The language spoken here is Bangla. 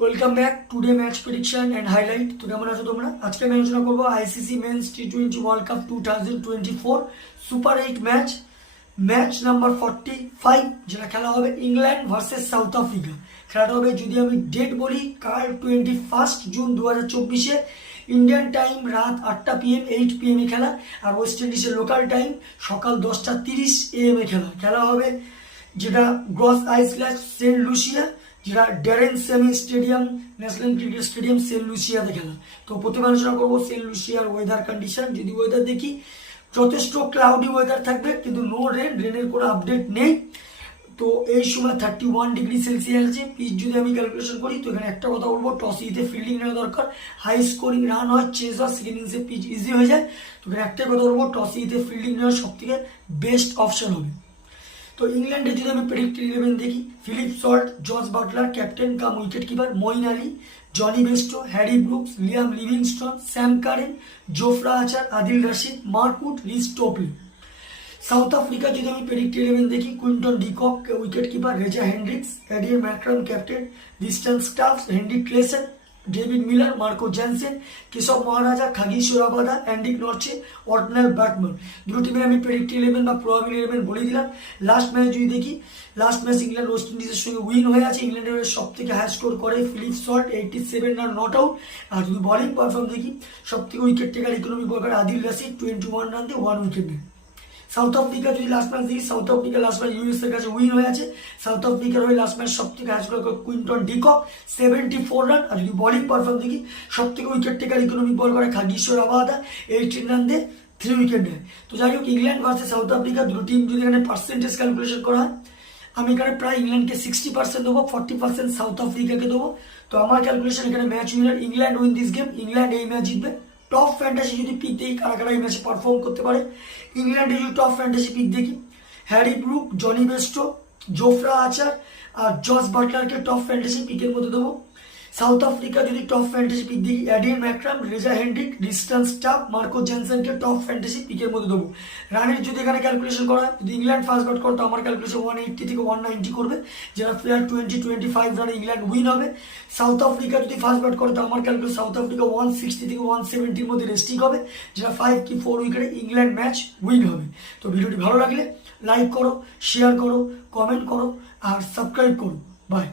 Welcome back today match prediction and highlight. তো কেমন আছো তোমরা? আজকে আমি আলোচনা করবো আইসিসি মেন্স টি20 world cup 2024 super 8 match number 45, যেটা খেলা হবে ইংল্যান্ড ভার্সেস সাউথ আফ্রিকা। খেলাটা হবে, যদি আমি ডেট বলি, কাল 21 জুন 2024 ইন্ডিয়ান টাইম রাত 8টা PM 8 PM এ খেলা। আর ওয়েস্ট ইন্ডিজের লোকাল টাইম সকাল 10টা 30 AM এ খেলা হবে, যেটা গ্রস আইল্যান্ড সেন্ট লুসিয়া, যেটা Daren Sammy stadium, national cricket stadium Saint লুসিয়াতে খেলা। তো প্রথমে আলোচনা করবো সেন্ট লুসিয়ার ওয়েদার কন্ডিশন। যদি ওয়েদার দেখি, যথেষ্ট ক্লাউডি ওয়েদার থাকবে, কিন্তু নো রেনের কোনো আপডেট নেই। তো এই সময় 31°C আছে। পিচ যদি আমি ক্যালকুলেশন করি, তো এখানে একটা কথা বলবো, টস জিতে ফিল্ডিং নেওয়া দরকার। হাই স্কোরিং রান হয়, চেস হয়, সেকেন্ড ইনিংসে পিচ ইজি হয়ে যায়। তো এখানে একটাই কথা বলবো, টস জিতে ফিল্ডিং নেওয়া সব থেকে বেস্ট অপশন হবে। তো ইংল্যান্ডে যদি আমি প্রেডিক্ট 11 দেখি, Philip Salt, George Buttler captain cum wicket keeper, Moeen Ali, Jonny Bairstow, Harry Brooks, Liam Livingstone, Sam Curran, Jofra Archer, Adil Rashid, Mark Wood, Reece Topley. South Africa যদি আমি প্রেডিক্ট 11 দেখি, Quinton de Kock wicket keeper, Reeza Hendricks, Aiden Markram captain, Tristan Stubbs, Henry Klaasen, David Miller, Marco Jansen, Keshav Maharaj, Kagiso Rabada, অ্যান্ডিক নর্চে, অর্টনাল ব্যাটম্যান। দুটো টিমের আমি প্রেডিক্ট 11 বা প্রবাবিল 11 বলে দিলাম। লাস্ট ম্যাচ যদি দেখি, লাস্ট ম্যাচ ইংল্যান্ড ওয়েস্ট ইন্ডিজের সঙ্গে উইন হয়ে আছে। ইংল্যান্ডের সব থেকে হাই স্কোর করে Philip Salt, 87 run not out. আর যদি বলিং পারফর্ম দেখি, সব থেকে উইকেট টেকার ইকোনমিক বল করে আদিল রশিদ, 21 রান দিয়ে 1 উইকেট নেয়। সাউথ আফ্রিকা যদি লাস্ট ম্যাচ দেখি, south Africa last match US এর কাছে উইন হয়ে আছে। সাউথ আফ্রিকার হয়ে লাস্ট ম্যাচ সব থেকে হাই স্কোর করে কুইন্টন ডিকক, 74 রান। আর যদি বলিং পারফর্ম দেখি, সব থেকে উইকেট টেকার ইকোনমিক বল করে খাগিশোর আবাদা, 18 রান দিয়ে 3 উইকেট নেয়। তো যাই হোক, ইংল্যান্ড ভার্সেস সাউথ আফ্রিকা দুটো টিম যদি এখানে পার্সেন্টেজ ক্যালকুলেশন করা হয়, আমি এখানে প্রায় ইংল্যান্ডকে 60% দেবো, 40% সাউথ আফ্রিকাকে দেবো। তো আমার ক্যালকুলেশন এখানে match winner England win this game, England এই ম্যাচ জিতবে। টপ ফ্যান্টাসি যদি পিক দেখি, কারা কারা এই ম্যাচে পারফর্ম করতে পারে, ইংল্যান্ডে যদি টপ ফ্যান্টাসি পিক দেখি, Harry Brook, Jonny Bairstow, Jofra Archer আর জস বাটলারকে টপ ফ্যান্টাসি পিকের মধ্যে দেবো। সাউথ আফ্রিকা যদি টপ ফ্যান্টাসি পিক দেখি, Aiden Markram, Reeza Hendrick, Tristan Stubbs, Marco জেনসেনকে টপ ফ্যান্টাসি পিকের মধ্যে দেবো। রানের যদি এখানে ক্যালকুলেশন করা হয়, যদি ইংল্যান্ড ফার্স্ট ব্যাট করতো, আমার ক্যালকুলেশন 180 থেকে 190 করবে, যারা প্লেয়ার 20-25 রানে ইংল্যান্ড উইন হবে। সাউথ আফ্রিকা যদি ফার্স্ট ব্যাট করতো, আমার ক্যালকুলেশন সাউথ আফ্রিকা 160 থেকে 170-র মধ্যে রেস্টিং হবে, যারা 5 কি 4 উইকেটে ইংল্যান্ড ম্যাচ উইন হবে। তো ভিডিওটি ভালো লাগলে লাইক করো, শেয়ার করো, কমেন্ট করো আর সাবস্ক্রাইব করো। বাই।